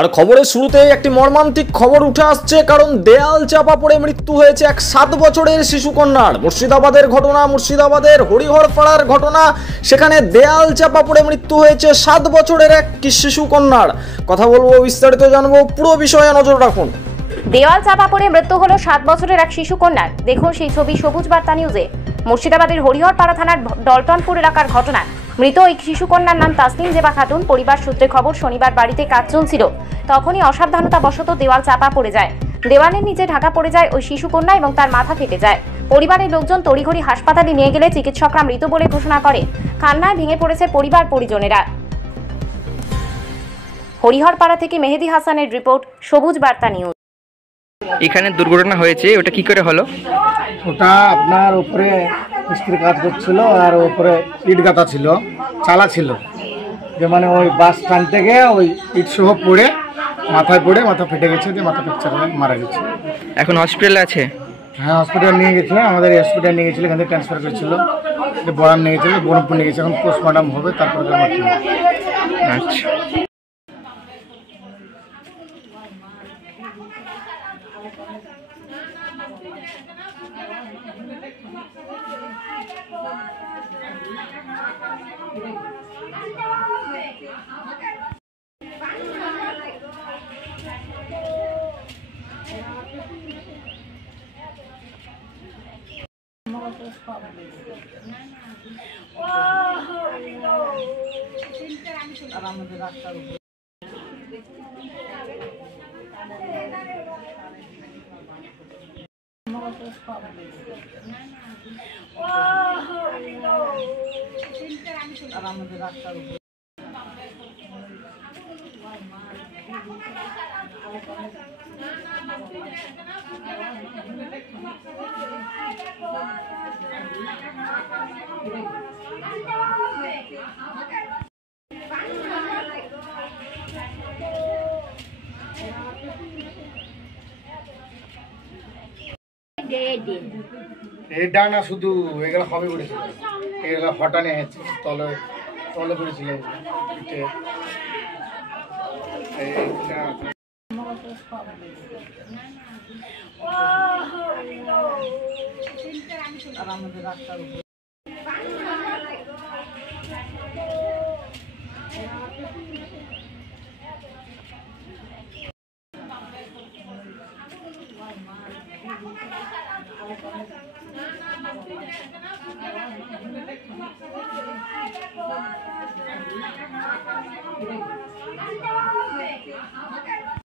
আর খবরের শুরুতেই একটি মর্মান্তিক খবর উঠে আসছে, কারণ দেয়াল চাপা পড়ে মৃত্যু হয়েছে এক 7 বছরের শিশুকন্যার। মুর্শিদাবাদের ঘটনা, মুর্শিদাবাদের হরিহরপাড়ার ঘটনা। সেখানে দেয়াল চাপা পড়ে মৃত্যু হয়েছে 7 বছরের এক শিশুকন্যার। কথা বলবো, বিস্তারিত জানবো, পুরো বিষয়ে নজর রাখুন। দেওয়াল চাপা পড়ে মৃত্যু হলো 7 বছরের এক শিশুকন্যার। দেখুন সেই ছবি সবুজ বার্তা নিউজে। মুর্শিদাবাদের হরিহরপাড়া থানার ডলটনপুর এলাকার ঘটনা। মৃত ওই শিশুকন্যার নাম তাসলিম জেবা খাতুন। পরিবার সূত্রে খবর, শনিবার বাড়িতে কাজ চলছিল, তখনই অসাবধানতাবশত দেওয়াল চাপা পড়ে যায়। দেওয়ালের নিচে ঢাকা পড়ে যায় ওই শিশুকন্যা এবং তার মাথা ফেটে যায়। পরিবারের লোকজন তড়িঘড়ি হাসপাতালে নিয়ে গেলে চিকিৎসকরা মৃত বলে ঘোষণা করে। কান্নায় ভেঙে পড়েছে পরিবার পরিজনেরা। হরিহরপাড়া থেকে মেহেদি হাসানের রিপোর্ট, সবুজ বার্তা নিউজ। এখানে দুর্ঘটনা হয়েছে, ওটা কি করে হলো? ওটা আপনার উপরে মিস্ত্রি কাজ করছিল, আর উপরে ইট গাঁথা ছিল, চালা ছিল, যে মানে ওই বাস স্ট্যান্ড থেকে ওই ইট সহ পড়ে মাথায় পড়ে মাথা ফেটে গেছে, যে মাথা ফ্র্যাকচার হয়ে মারা গেছে। এখন হসপিটালে আছে? হ্যাঁ, হসপিটাল নিয়ে গেছিল, আমাদের হসপিটাল নিয়ে গেছিলো, এখান থেকে ট্রান্সফার করেছিল, বরান নিয়ে গেছিলো, বনপুর নিয়ে গেছে, এখন পোস্টমর্টম হবে, তারপরে। আচ্ছা, এটা না শুধু এগুলো হবে করেছিল, এগুলো হটানে তলে তলে করেছিল পিঠে।